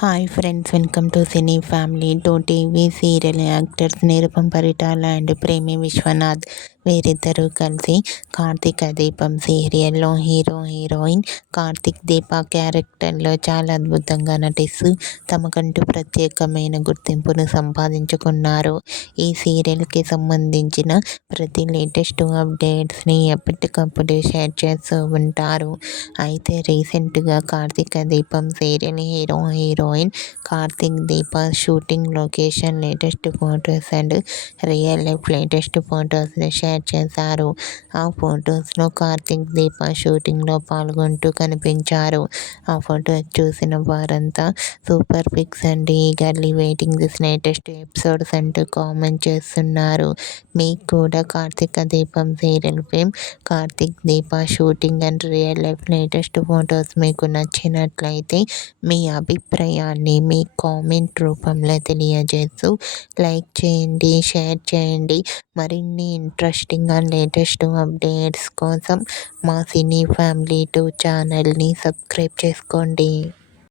Hi friends, welcome to cine family. To TV serial actors Nirupam Paritala and Premi Vishwanath వీరిద్దరూ కలిసి కార్తీక దీపం సీరియల్లో హీరోయిన్ కార్తీక్ దీప క్యారెక్టర్లో చాలా అద్భుతంగా నటిస్తూ తమకంటూ ప్రత్యేకమైన గుర్తింపును సంపాదించుకున్నారు. ఈ సీరియల్కి సంబంధించిన ప్రతి లేటెస్ట్ అప్డేట్స్ని ఎప్పటికప్పుడు షేర్ చేస్తూ ఉంటారు. అయితే రీసెంట్గా Karthika Deepam serial heroine Karthik Deepa shooting location latest photos and real life latest ఫొటోస్ని షేర్ చేశారు. ఆ ఫొటోస్లో కార్తీక్ దీప షూటింగ్లో పాల్గొంటూ కనిపించారు. ఆ ఫొటోస్ చూసిన వారంతా super pics and eagerly waiting this latest episodes అంటూ కామెంట్ చేస్తున్నారు. మీకు కూడా Karthika Deepam serial fame Karthik Deepa shooting and real life latest photos మీకు నచ్చినట్లయితే మీ అభిప్రాయాన్ని మీ కామెంట్ రూపంలో తెలియజేస్తూ లైక్ చేయండి, షేర్ చేయండి. మరిన్ని ఇంట్రెస్టింగ్ అండ్ లేటెస్ట్ అప్డేట్స్ కోసం మా సినీ ఫ్యామిలీ 2 ఛానల్ని సబ్స్క్రైబ్ చేసుకోండి.